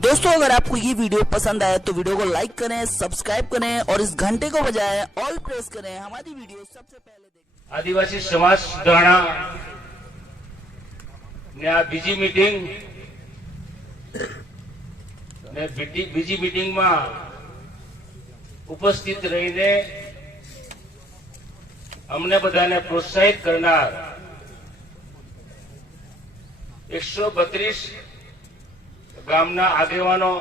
दोस्तों अगर आपको ये वीडियो पसंद आया तो वीडियो को लाइक करें सब्सक्राइब करें और इस घंटे को बजाय ऑल प्रेस करें हमारी वीडियो सबसे पहले देखें આદિવાસી સમાજ સુધારણા ને આ બીજી મીટિંગ ને બીટી- બીજી મીટિંગમાં ઉપસ્થિત રહીને અમને બધાને પ્રોત્સાહિત કરનાર એકસો બત્રીસ ગામના આગેવાનો,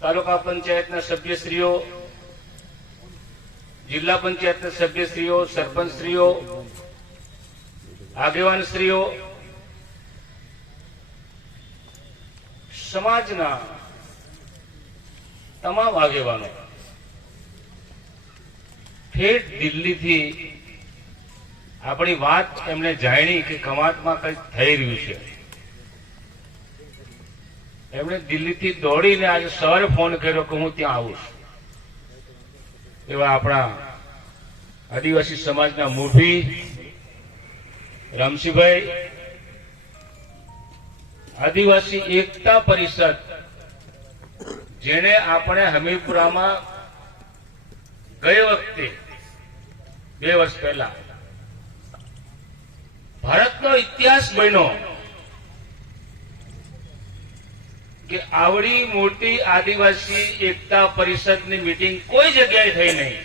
તાલુકા પંચાયતના સભ્યશ્રીઓ, જિલ્લા પંચાયતના સભ્યશ્રીઓ, સરપંચશ્રીઓ, આગેવાનશ્રીઓ, સમાજના તમામ આગેવાનો ઠેઠ દિલ્હીથી આપણી વાત એમને જાણી કે કમાતમાં કંઈક થઈ રહ્યું છે. એમણે દિલ્હીથી દોડીને આજે સવારે ફોન કર્યો કે હું ત્યાં આવું છું. એવા આપણા આદિવાસી સમાજના મુરભી રામસિંહભાઈ આદિવાસી એકતા પરિષદ, જેને આપણે હમીરપુરામાં ગઈ વખતે બે વર્ષ પહેલા ભારતનો ઇતિહાસ બન્યો. કે આવડી મોટી આદિવાસી એકતા પરિષદની મિટિંગ કોઈ જગ્યાએ થઈ નહીં.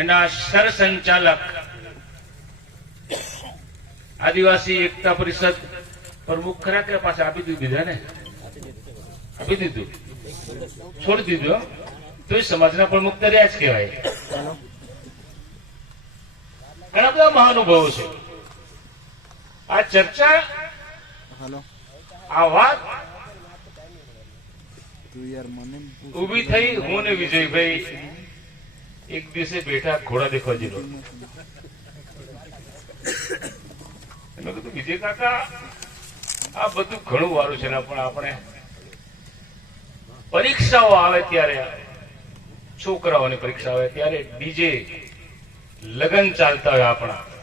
એના સરસંચાલક આદિવાસી એકતા પરિષદ પ્રમુખ ખરા કે પાછા આપી દીધું બીજા ને આપી દીધું. છોડી દીધું તો સમાજના પ્રમુખ તો રહ્યા જ કહેવાય. ઘણા બધા મહાનુભાવો છે. આ ચર્ચા આ વાત ઊભી થઈ હું ને વિજયભાઈ એક દિવસે બેઠા ઘોડા દેખવા જેલો વિજય કાકા, આ બધું ઘણું વારું છે ને, પણ આપણે પરીક્ષાઓ આવે ત્યારે, છોકરાઓની પરીક્ષા આવે ત્યારે ડીજે લગન ચાલતા હોય આપણા.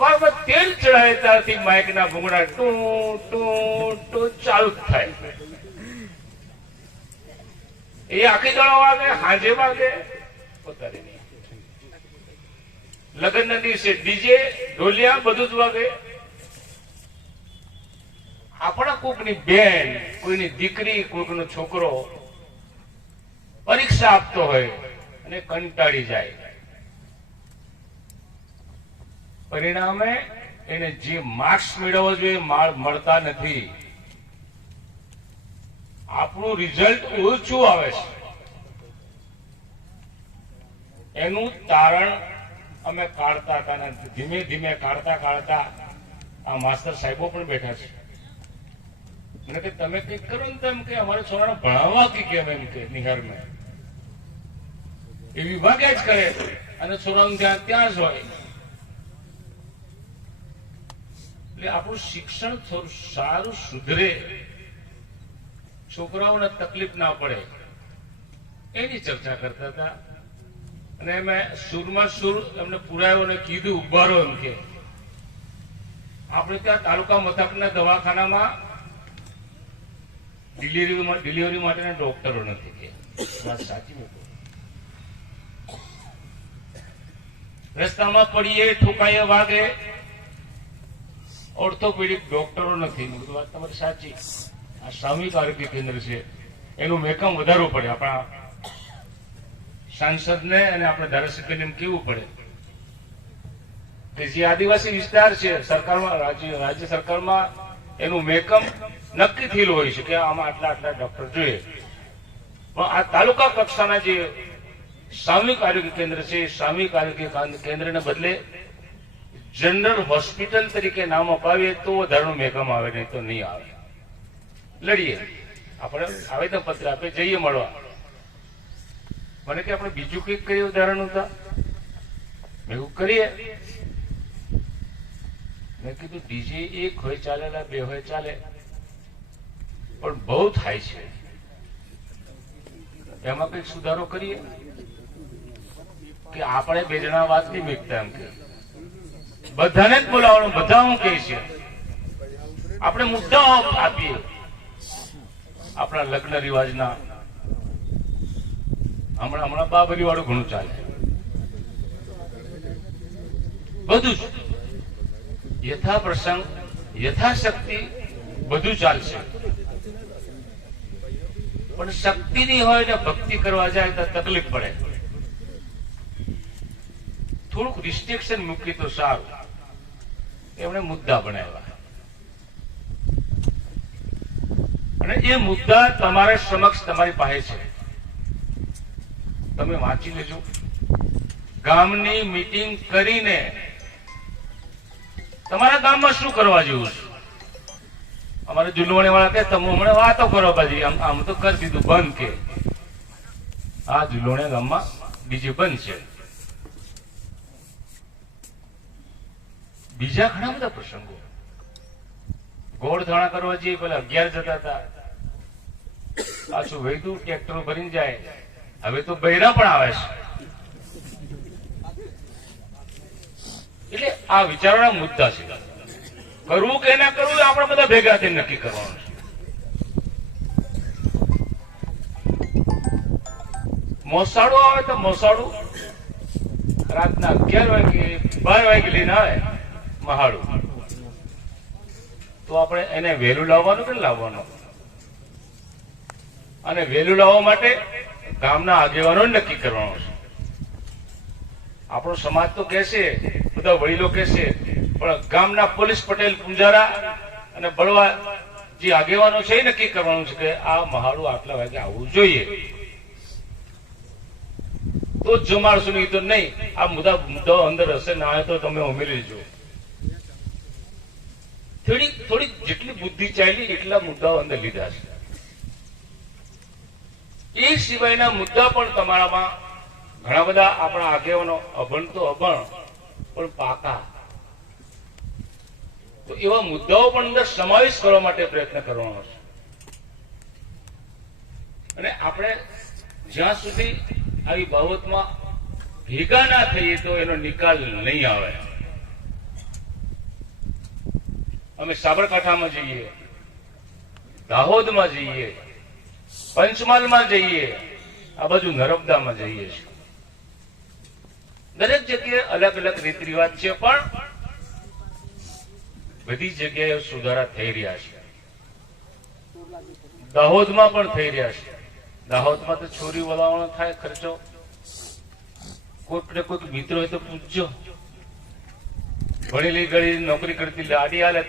સવારમાં તેલ ચડાય ત્યારથી માઇકના ભૂંગળા ટું ટું ટું ચાલુ થાય. એ આખી દળો વાગે, હાજે વાગે નહીં. લગ્નના દિવસે ડીજે, ઢોલિયા, બધું જ વાગે. આપણા કોકની બેન, કોઈની દીકરી કોઈકનો છોકરો પરીક્ષા આપતો હોય અને કંટાળી જાય. પરિણામે એને જે માર્ક્સ મેળવવો જોઈએ માળ મળતા નથી. આપણું રિઝલ્ટ ઓછું આવે છે. એનું તારણ અમે કાઢતા હતા અને ધીમે ધીમે કાઢતા કાઢતા આ માસ્તર સાહેબો પણ બેઠા છે. મને કે તમે કંઈક કરો ને તેમ કે અમારે છોકરાને ભણાવવા કે કેમ એમ કે નિહારમાં. એ વિભાગે જ કરે અને છોકરાનું ધ્યાન ત્યાં જ હોય. એટલે આપણું શિક્ષણ થોડું સારું સુધરે. છોકરાઓને તકલીફ ના પડે. એની ચર્ચા કરતા હતા. અને મેં સુરમાં સુર એમને પુરાયો કીધું, ઉભારો એમ કે. આપણે ત્યાં તાલુકા મથકના દવાખાનામાં ડિલિવરી ડિલિવરી માટેના ડોક્ટરો નથી કે. સાચી રસ્તામાં પડીએ, ઠોકાઈએ, વાગે. ઓર્થોપેડિક ડોક્ટરો નથી. વાત તમારી સાચી. આ સામૂહિક આરોગ્ય કેન્દ્ર છે. એનું મેકમ વધારવું પડે. આપણા સાંસદને અને આપણે ધારાસભ્યને એમ કેવું પડે? કે જે આદિવાસી વિસ્તાર છે, સરકારમાં, રાજ્ય સરકારમાં એનું મેકમ નક્કી થયેલું હોય છે કે આમાં આટલા આટલા ડોક્ટર જોઈએ. પણ આ તાલુકા કક્ષાના જે સામૂહિક આરોગ્ય કેન્દ્ર છે, સામૂહિક આરોગ્ય કેન્દ્રને બદલે જનરલ હોસ્પિટલ તરીકે નામ અપાવીએ તો વધારાનું મેઘામાં આવે, નહીં તો નહીં આવે. લડીએ. આપણે આવેદન પત્ર આપે, જઈએ મળવા. મને કે આપણે બીજું કંઈક કરીએ ઉદાહરણ હતા એવું કરીએ. મેં કીધું, ડીજે એક હોય ચાલેલા બે હોય ચાલે. પણ બહુ થાય છે. એમાં કંઈક સુધારો કરીએ? કે આપણે બે જણા વાત નહીં મેકતા એમ કે. બધાને જ બોલાવવાનું, બધા હું છે. આપણે મુદ્દાઓ આપીએ. આપણા લગ્ન રિવાજના. હમણાં હમણાં બાબરી વાળું ઘણું ચાલે બધું જ. યથા પ્રસંગ યથાશક્તિ બધું ચાલશે. પણ શક્તિ ની હોય ને ભક્તિ કરવા જાય તો તકલીફ પડે. થોડુંક રિસ્ટ્રિક્શન મૂકી તો સારું. એમણે મુદ્દા બનાવ્યા. અને એ મુદ્દા તમારે સમક્ષ તમારી પાસે છે. તમે વાંચી લેજો. ગામની મીટિંગ કરીને તમારા ગામમાં શું કરવા જેવું છે? અમારે જુલવણી વાળા કે તમે હમણાં વાતો કરો પછી આમ તો કરી દીધું. બંધ કે. આ જુલવણી ગામમાં બીજે બંધ છે. બીજા ઘણા બધા પ્રસંગો. ગોળ કરવા જઈએ પેલા અગિયાર જતા હતા. પાછું વૈદું ટ્રેક્ટર ભરીને જાય. હવે તો બૈરા પણ આવે છે. એટલે આ વિચારોના મુદ્દા છે. કરવું કે ના કરવું આપણે બધા ભેગા થઈને નક્કી કરવાનું છે. મોસાળું આવે તો મોસાળું. રાતના અગિયાર વાગે, બાર વાગે લઈને આવે. મહાળું તો આપણે એને વહેલું લાવવાનું કે લાવવાનું? અને વહેલું લાવવા માટે ગામના આગેવાનો નક્કી કરવાનો છે. આપણો સમાજ તો કહેશે, બધા વડીલો કહેશે, પણ ગામના પોલીસ પટેલ, પૂંજારા અને બળવા જે આગેવાનો છે એ નક્કી કરવાનું છે કે આ મહાડું આટલા વાગે આવવું જોઈએ. તો જ માણસો નહીં તો નહીં, આ મુદ્દા, મુદ્દાઓ અંદર હશે, ના હોય તો તમે ઉમેરી લેજો થોડી થોડી જેટલી બુદ્ધિ ચાલી એટલા મુદ્દાઓ અંદર લીધા છે. એ સિવાયના મુદ્દા પણ તમારામાં ઘણા બધા આપણા આગેવાનો અભણ તો અભણ, પણ પાકા. તો એવા મુદ્દાઓ પણ અંદર સમાવેશ કરવા માટે પ્રયત્ન કરવાનો છે. અને આપણે જ્યાં સુધી આવી બાબતમાં ભેગા ના થઈએ તો એનો નિકાલ નહીં આવે. અમે સાબરકાંઠામાં જઈએ, દાહોદમાં જઈએ, પંચમહાલમાં જઈએ, આ બાજુ નર્મદામાં જઈએ છીએ. દરેક જગ્યાએ અલગ અલગ રીત રિવાજ છે, પણ બધી જગ્યાએ સુધારા થઈ રહ્યા છે. દાહોદમાં પણ થઈ રહ્યા છે. દાહોદમાં તો છોરી વલાવવાનો થાય ખર્ચો. કોઈક ને કોઈક મિત્ર હોય તો પૂછજો. ભણેલી ગળી નોકરી કરતી લાડી હાલે